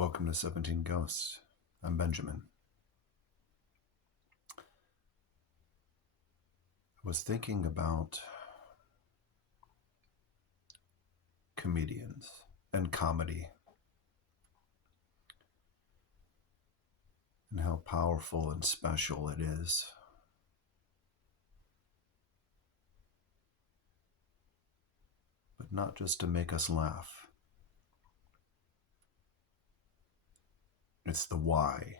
Welcome to 17 Ghosts. I'm Benjamin. I was thinking about comedians and comedy and how powerful and special it is. But not just to make us laugh. It's the why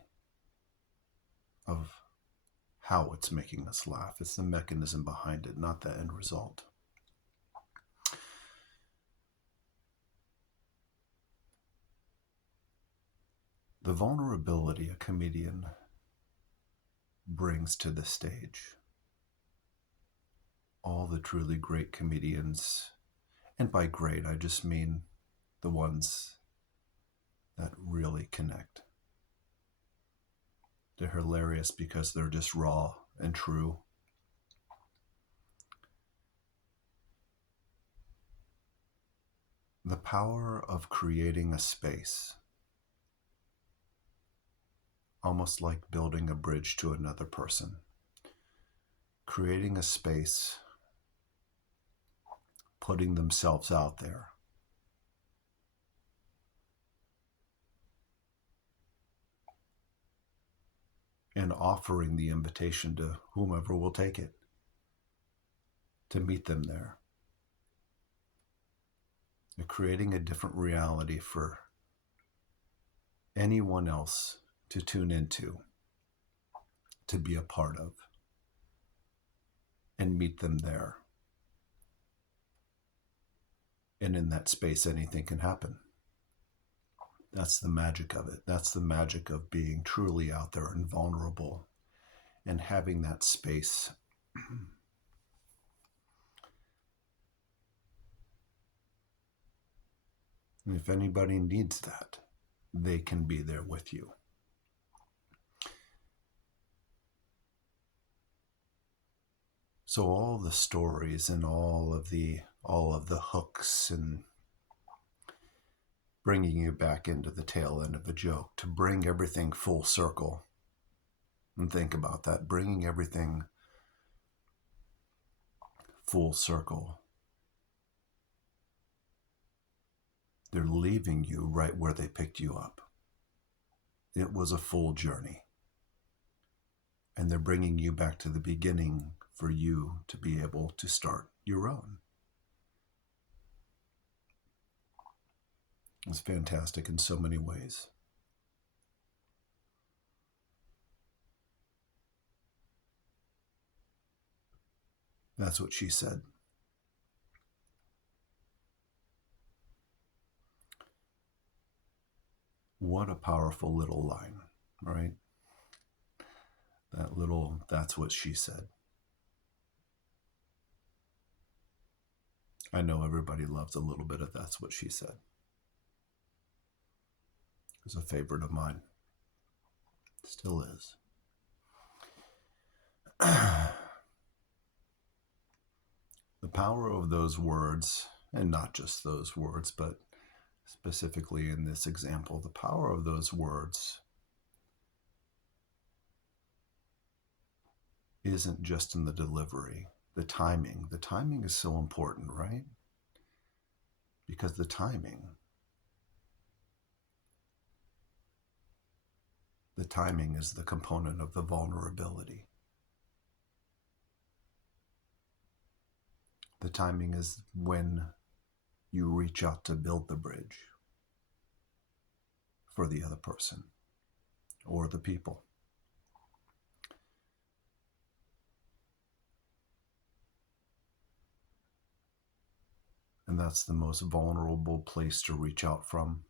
of how it's making us laugh. It's the mechanism behind it, not the end result. The vulnerability a comedian brings to the stage. All the truly great comedians, and by great, I just mean the ones that really connect. They're hilarious because they're just raw and true. The power of creating a space, almost like building a bridge to another person. Creating a space, putting themselves out there. And offering the invitation to whomever will take it to meet them there. And creating a different reality for anyone else to tune into, to be a part of, and meet them there. And in that space, anything can happen. That's the magic of it. That's the magic of being truly out there and vulnerable and having that space. And if anybody needs that, they can be there with you. So all the stories and all of the hooks and bringing you back into the tail end of a joke to bring everything full circle. And think about that, bringing everything full circle. They're leaving you right where they picked you up. It was a full journey. And they're bringing you back to the beginning for you to be able to start your own. It's fantastic in so many ways. That's what she said. What a powerful little line, right? That's what she said. I know everybody loves a little bit of that's what she said. It's a favorite of mine. Still is. The power of those words, and not just those words, but specifically in this example, the power of those words isn't just in the delivery, the timing. The timing is so important, right? Because the timing is the component of the vulnerability. The timing is when you reach out to build the bridge for the other person or the people. And that's the most vulnerable place to reach out from.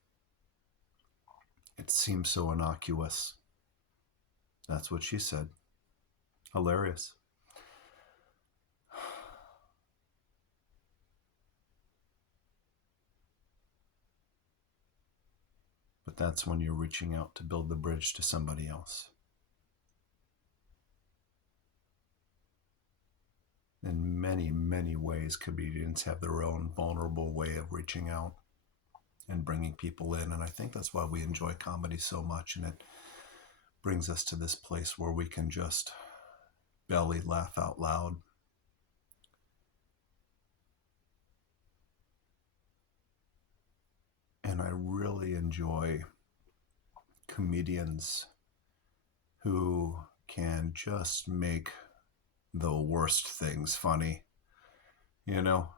It seems so innocuous. That's what she said. Hilarious. But that's when you're reaching out to build the bridge to somebody else. In many, many ways, comedians have their own vulnerable way of reaching out and bringing people in. And I think that's why we enjoy comedy so much. And it brings us to this place where we can just belly laugh out loud. And I really enjoy comedians who can just make the worst things funny, you know,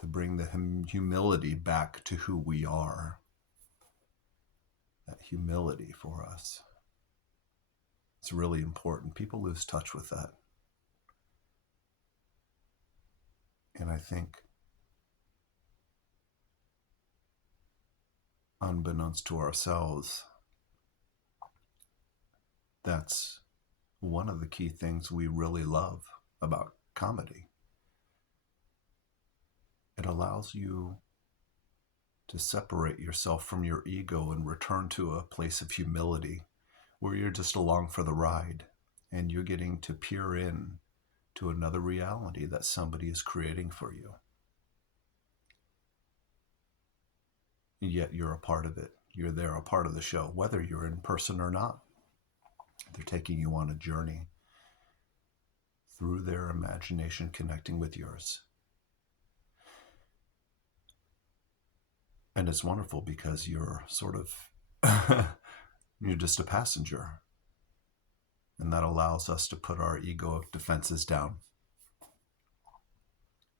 to bring the humility back to who we are. That humility for us. It's really important. People lose touch with that. And I think, unbeknownst to ourselves, that's one of the key things we really love about comedy. It allows you to separate yourself from your ego and return to a place of humility where you're just along for the ride and you're getting to peer in to another reality that somebody is creating for you. And yet you're a part of it. You're there, a part of the show, whether you're in person or not. They're taking you on a journey through their imagination, connecting with yours. And it's wonderful because you're sort of, you're just a passenger. And that allows us to put our ego defenses down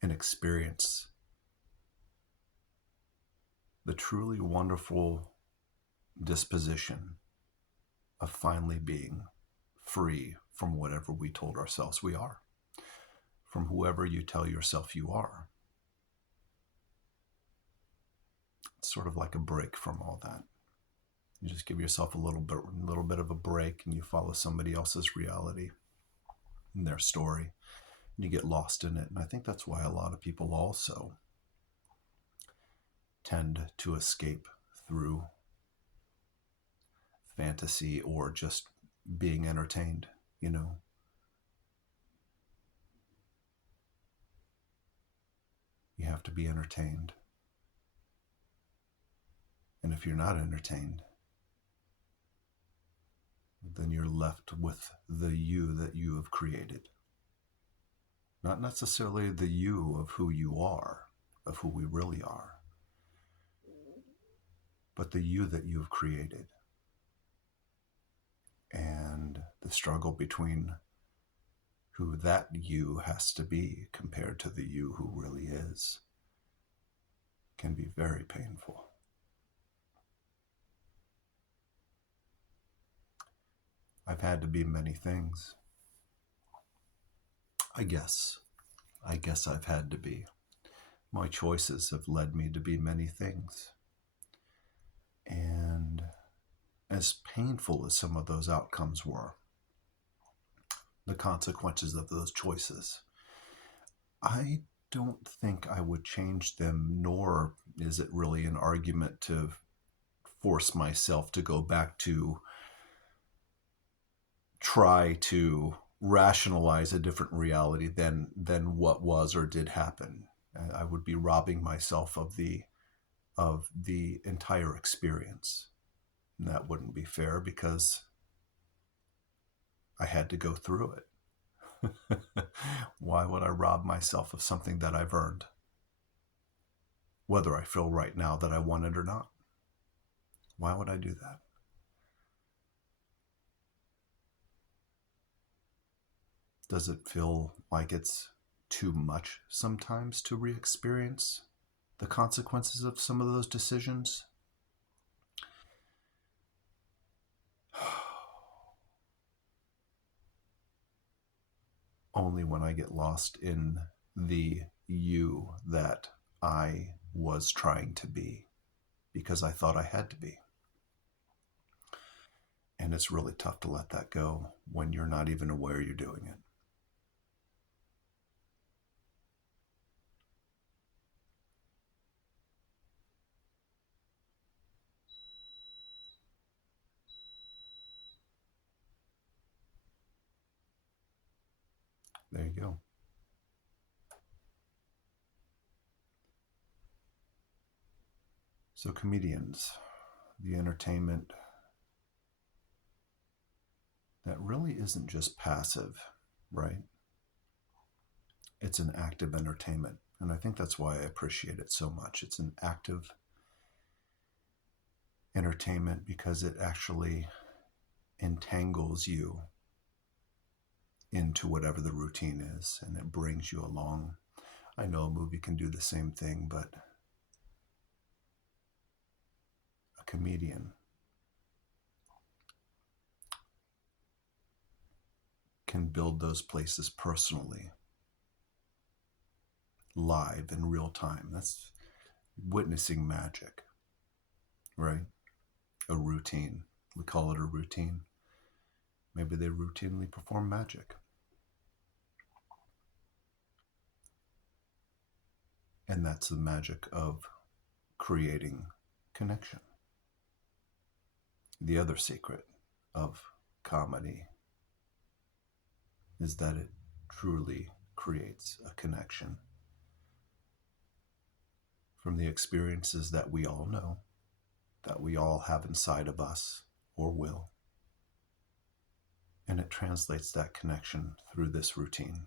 and experience the truly wonderful disposition of finally being free from whatever we told ourselves we are, from whoever you tell yourself you are. It's sort of like a break from all that. You just give yourself a little bit of a break, and you follow somebody else's reality and their story, and you get lost in it. And I think that's why a lot of people also tend to escape through fantasy or just being entertained, you know. You have to be entertained. And if you're not entertained, then you're left with the you that you have created. Not necessarily the you of who you are, of who we really are, but the you that you have created. And the struggle between who that you has to be compared to the you who really is can be very painful. I've had to be many things. I guess I've had to be. My choices have led me to be many things. And as painful as some of those outcomes were, the consequences of those choices, I don't think I would change them, nor is it really an argument to force myself to go back to try to rationalize a different reality than what was or did happen. I would be robbing myself of the entire experience. And that wouldn't be fair because I had to go through it. Why would I rob myself of something that I've earned? Whether I feel right now that I want it or not. Why would I do that? Does it feel like it's too much sometimes to re-experience the consequences of some of those decisions? Only when I get lost in the you that I was trying to be because I thought I had to be. And it's really tough to let that go when you're not even aware you're doing it. There you go. So comedians, the entertainment that really isn't just passive, right? It's an active entertainment. And I think that's why I appreciate it so much. It's an active entertainment because it actually entangles you into whatever the routine is, and it brings you along. I know a movie can do the same thing, but a comedian can build those places personally, live in real time. That's witnessing magic, right? A routine. We call it a routine. Maybe they routinely perform magic. And that's the magic of creating connection. The other secret of comedy is that it truly creates a connection from the experiences that we all know, that we all have inside of us or will. And it translates that connection through this routine.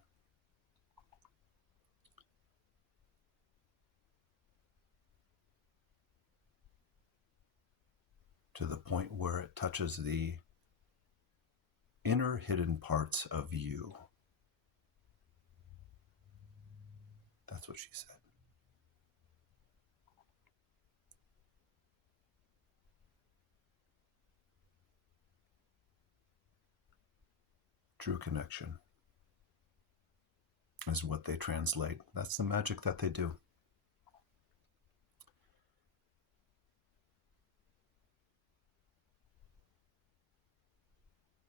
To the point where it touches the inner hidden parts of you. That's what she said. True connection is what they translate. That's the magic that they do.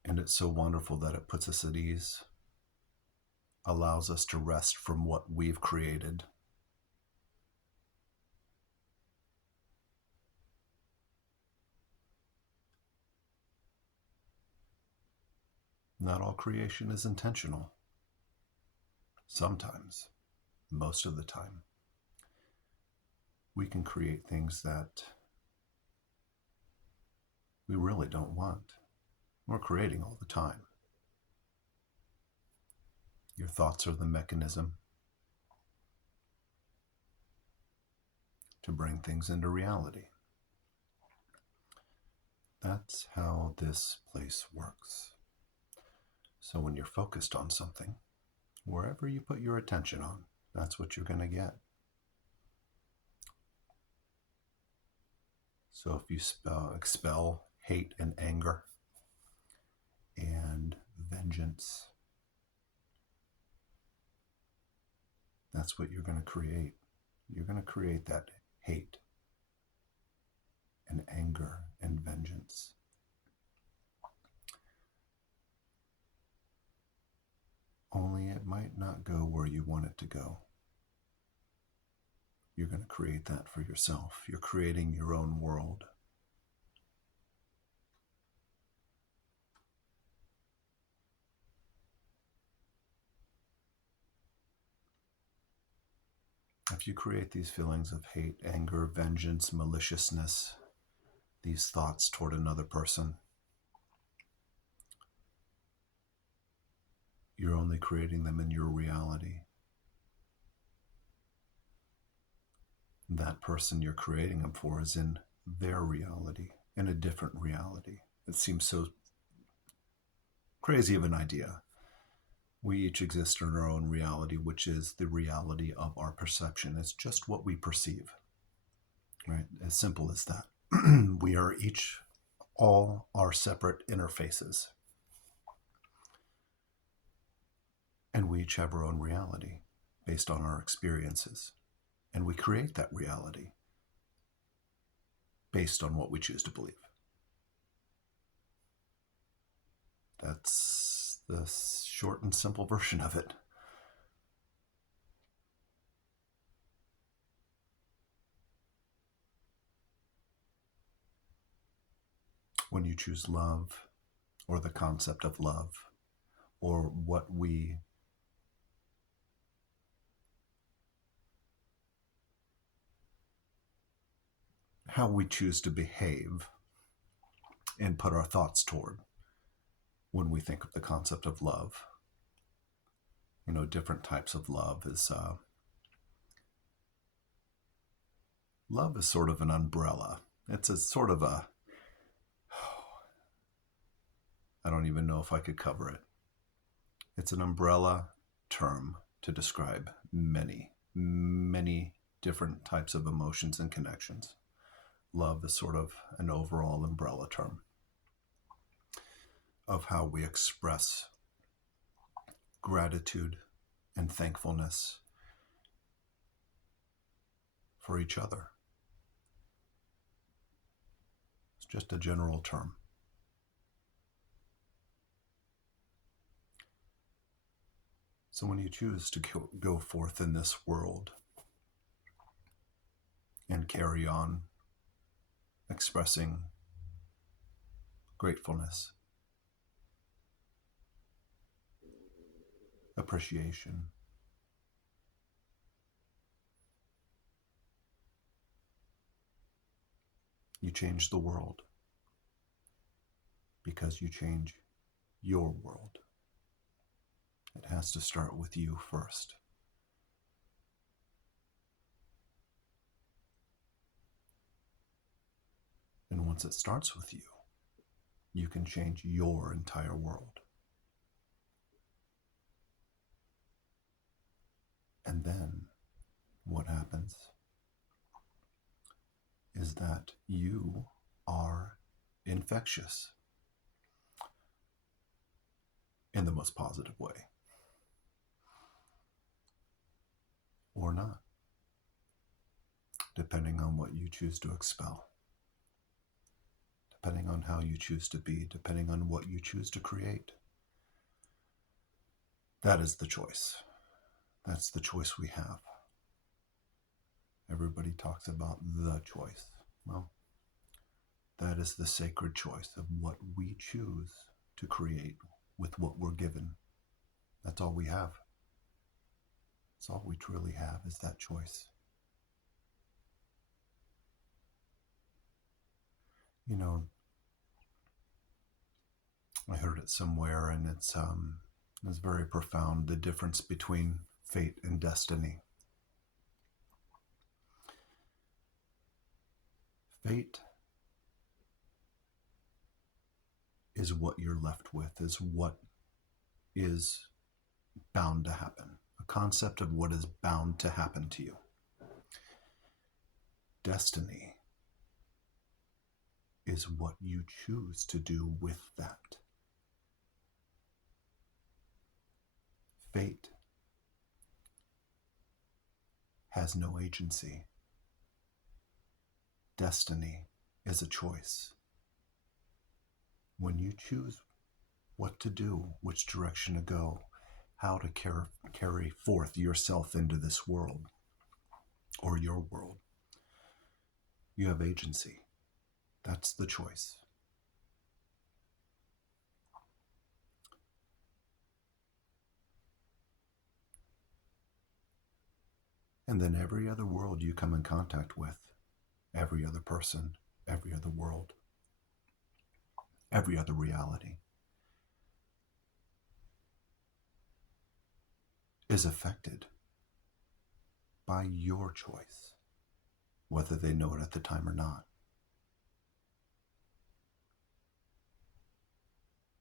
And it's so wonderful that it puts us at ease, allows us to rest from what we've created. Not all creation is intentional. Sometimes, most of the time, we can create things that we really don't want. We're creating all the time. Your thoughts are the mechanism to bring things into reality. That's how this place works. So when you're focused on something, wherever you put your attention on, that's what you're going to get. So if you expel hate and anger and vengeance, that's what you're going to create. You're going to create that hate and anger and vengeance. Only it might not go where you want it to go. You're going to create that for yourself. You're creating your own world. If you create these feelings of hate, anger, vengeance, maliciousness, these thoughts toward another person, you're only creating them in your reality. That person you're creating them for is in their reality, in a different reality. It seems so crazy of an idea. We each exist in our own reality, which is the reality of our perception. It's just what we perceive, right? As simple as that. We are each, all our separate interfaces. And we each have our own reality based on our experiences. And we create that reality based on what we choose to believe. That's the short and simple version of it. When you choose love, or the concept of love, or what we how we choose to behave and put our thoughts toward when we think of the concept of love. You know, different types of love is love is sort of an umbrella. It's a sort of a, I don't even know if I could cover it. It's an umbrella term to describe many, many different types of emotions and connections. Love is sort of an overall umbrella term of how we express gratitude and thankfulness for each other. It's just a general term. So when you choose to go forth in this world and carry on expressing gratefulness, appreciation, you change the world because you change your world. It has to start with you first. And once it starts with you, you can change your entire world. And then what happens is that you are infectious in the most positive way. Or not, depending on what you choose to expel, depending on how you choose to be, depending on what you choose to create. That is the choice. That's the choice we have. Everybody talks about the choice. Well, that is the sacred choice of what we choose to create with what we're given. That's all we have. That's all we truly have is that choice. You know, I heard it somewhere, and it's very profound, the difference between fate and destiny. Fate is what you're left with, is what is bound to happen, a concept of what is bound to happen to you. Destiny is what you choose to do with that. Fate has no agency. Destiny is a choice. When you choose what to do, which direction to go, how to carry forth yourself into this world or your world, you have agency. That's the choice. And then every other world you come in contact with, every other person, every other world, every other reality is affected by your choice, whether they know it at the time or not.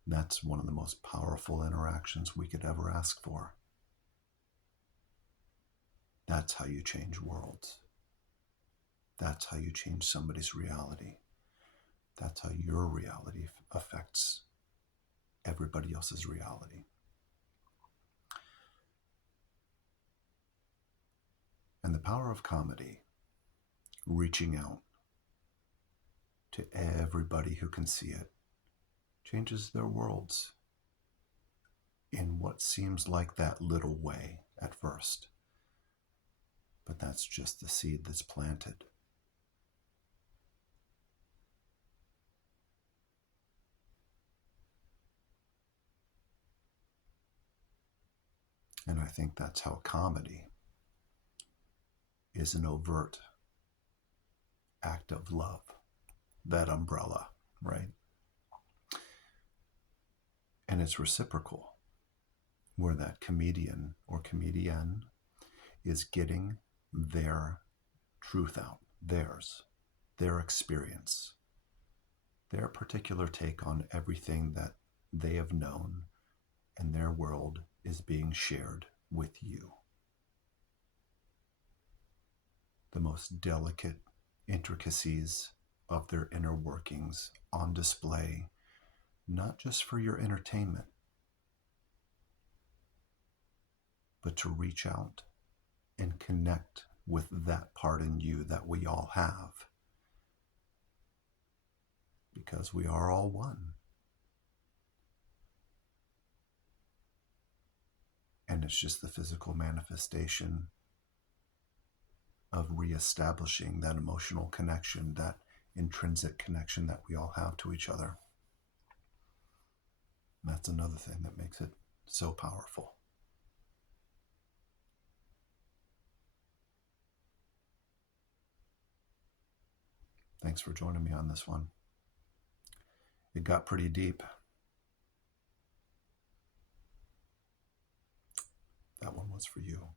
That's one of the most powerful interactions we could ever ask for. That's how you change worlds. That's how you change somebody's reality. That's how your reality affects everybody else's reality. And the power of comedy, reaching out to everybody who can see it, changes their worlds in what seems like that little way at first. But that's just the seed that's planted. And I think that's how comedy is an overt act act of love, that umbrella, right? And it's reciprocal, where that comedian or comedienne is getting their truth out, their experience, their particular take on everything that they have known, and their world is being shared with you. The most delicate intricacies of their inner workings on display, not just for your entertainment, but to reach out and connect with that part in you that we all have. Because we are all one. And it's just the physical manifestation of reestablishing that emotional connection, that intrinsic connection that we all have to each other. And that's another thing that makes it so powerful. Thanks for joining me on this one. It got pretty deep. That one was for you.